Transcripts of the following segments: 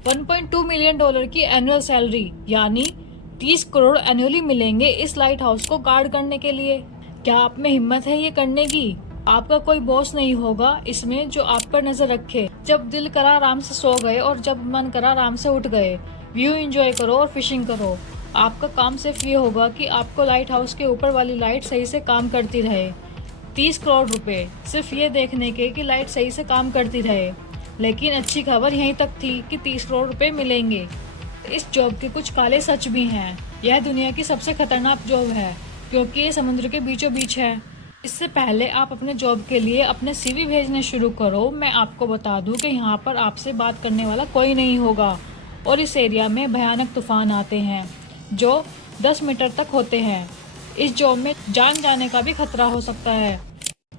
$1.2 million की annual salary यानी 30 crore annually मिलेंगे इस लाइट हाउस को गार्ड करने के लिए। क्या आप में हिम्मत है ये करने की? आपका कोई बॉस नहीं होगा इसमें जो आप पर नजर रखे। जब दिल करा आराम से सो गए और जब मन करा आराम से उठ गए। व्यू एंजॉय करो और फिशिंग करो। आपका काम सिर्फ ये होगा कि आपको लाइट हाउस के ऊपर वाली लाइट सही से काम करती रहे। 30 करोड़ रुपए सिर्फ ये देखने के कि लाइट सही से काम करती रहे। लेकिन अच्छी खबर यहीं तक थी कि 30 करोड़ रुपए मिलेंगे। इस जॉब के कुछ काले सच भी हैं। यह दुनिया की सबसे खतरनाक जॉब है क्योंकि ये समुद्र के बीचों बीच है। इससे पहले आप अपने जॉब के लिए अपने सीवी भेजने शुरू करो, मैं आपको बता दूं कि यहाँ पर आपसे बात करने वाला कोई नहीं होगा और इस एरिया में भयानक तूफान आते हैं जो 10 मीटर तक होते हैं। इस जॉब में जान जाने का भी खतरा हो सकता है।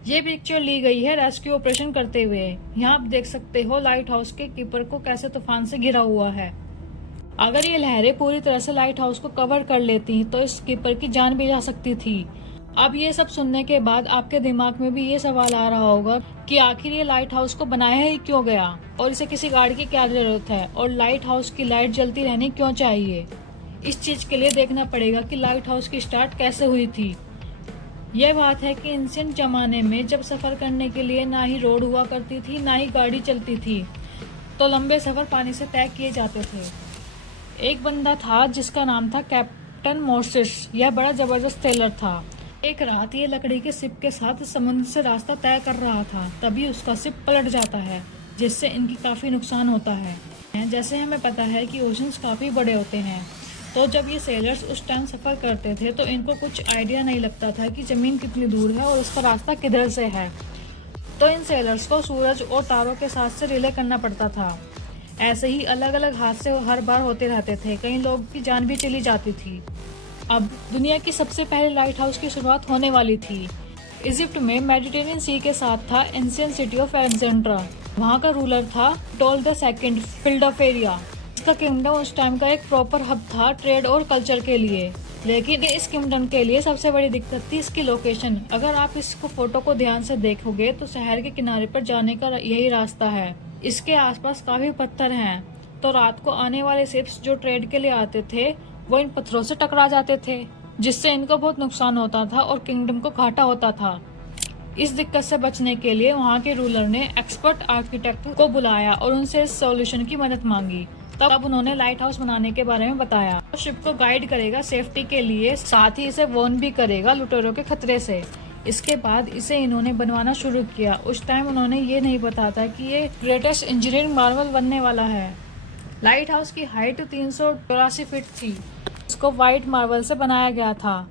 ये पिक्चर ली गई है रेस्क्यू ऑपरेशन करते हुए। यहाँ आप देख सकते हो लाइट हाउस के कीपर को कैसे तूफान से घिरा हुआ है। अगर ये लहरें पूरी तरह से लाइट हाउस को कवर कर लेती तो इस कीपर की जान भी जा सकती थी। अब ये सब सुनने के बाद आपके दिमाग में भी ये सवाल आ रहा होगा कि आखिर ये लाइट हाउस को बनाया ही क्यों गया और इसे किसी गाड़ी की क्या जरूरत है और लाइट हाउस की लाइट जलती रहनी क्यों चाहिए। इस चीज के लिए देखना पड़ेगा कि लाइट हाउस की स्टार्ट कैसे हुई थी। यह बात है कि एंशिएंट जमाने में जब सफर करने के लिए ना ही रोड हुआ करती थी ना ही गाड़ी चलती थी तो लंबे सफर पानी से तय किए जाते थे। एक बंदा था जिसका नाम था कैप्टन मोर्सिस। यह बड़ा जबरदस्त सेलर था। एक रात ये लकड़ी के शिप के साथ समुद्र से रास्ता तय कर रहा था, तभी उसका शिप पलट जाता है जिससे इनकी काफी नुकसान होता है। जैसे हमें पता है कि ओशंस काफी बड़े होते हैं, तो जब ये सेलर्स उस टाइम सफर करते थे तो इनको कुछ आइडिया नहीं लगता था कि जमीन कितनी दूर है और उसका रास्ता किधर से है। तो इन सेलर्स को सूरज और तारों के साथ से रिले करना पड़ता था। ऐसे ही अलग अलग हादसे हर बार होते रहते थे, कई लोग की जान भी चली जाती थी। अब दुनिया की सबसे पहले लाइट हाउस की शुरुआत होने वाली थी। इजिप्ट में मेडिटेरियन सी के साथ था एंशिएंट सिटी ऑफ अलेक्जेंड्रा। वहाँ का रूलर था टोल द सेकंड फिल्डाफेरिया। इसका किंगडम उस टाइम का एक प्रॉपर हब था ट्रेड और कल्चर के लिए। लेकिन इस किंगडम के लिए सबसे बड़ी दिक्कत थी इसकी लोकेशन। अगर आप इसको फोटो को ध्यान से देखोगे तो शहर के किनारे पर जाने का यही रास्ता है। इसके आसपास काफी पत्थर हैं, तो रात को आने वाले शिप्स जो ट्रेड के लिए आते थे वो इन पत्थरों से टकरा जाते थे, जिससे इनको बहुत नुकसान होता था और किंगडम को घाटा होता था। इस दिक्कत से बचने के लिए वहाँ के रूलर ने एक्सपर्ट आर्किटेक्ट को बुलाया और उनसे इस सॉल्यूशन की मदद मांगी। तब उन्होंने लाइट हाउस बनाने के बारे में बताया। शिप को गाइड करेगा सेफ्टी के लिए, साथ ही इसे वार्न भी करेगा लुटेरों के खतरे से। इसके बाद इसे इन्होंने बनवाना शुरू किया। उस टाइम उन्होंने ये नहीं पता था कि ये ग्रेटेस्ट इंजीनियरिंग मार्वल बनने वाला है। लाइट हाउस की हाइट 384 फीट थी। इसको व्हाइट मार्बल से बनाया गया था।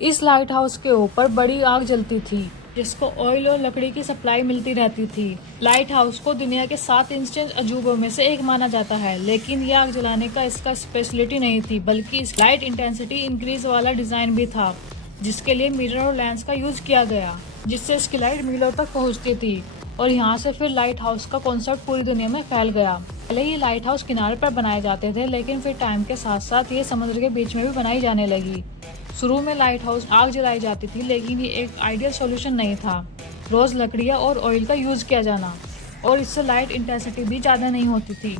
इस लाइट हाउस के ऊपर बड़ी आग जलती थी जिसको ऑयल और लकड़ी की सप्लाई मिलती रहती थी। लाइट हाउस को दुनिया के 7 एंशिएंट अजूबों में से एक माना जाता है, लेकिन यह आग जलाने का इसका स्पेशलिटी नहीं थी, बल्कि इस लाइट इंटेंसिटी इंक्रीज वाला डिजाइन भी था, जिसके लिए मिरर और लेंस का यूज किया गया, जिससे इसकी लाइट मीलों तक पहुंचती थी। और यहाँ से फिर लाइट हाउस का कॉन्सेप्ट पूरी दुनिया में फैल गया। पहले ये लाइट हाउस किनारे पर बनाए जाते थे, लेकिन फिर टाइम के साथ साथ ये समुद्र के बीच में भी बनाई जाने लगी। शुरू में लाइट हाउस आग जलाई जाती थी, लेकिन ये एक आइडियल सॉल्यूशन नहीं था। रोज लकड़ियाँ और ऑयल का यूज किया जाना, और इससे लाइट इंटेंसिटी भी ज्यादा नहीं होती थी।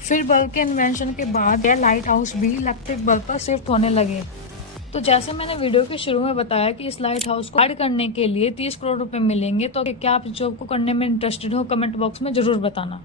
फिर बल्ब के इन्वेंशन के बाद यह लाइट हाउस भी इलेक्ट्रिक बल्ब पर शिफ्ट होने लगे। तो जैसे मैंने वीडियो के शुरू में बताया कि इस लाइट हाउस को गाइड करने के लिए 30 करोड़ रुपए मिलेंगे, तो क्या आप इस जॉब को करने में इंटरेस्टेड हो? कमेंट बॉक्स में जरूर बताना।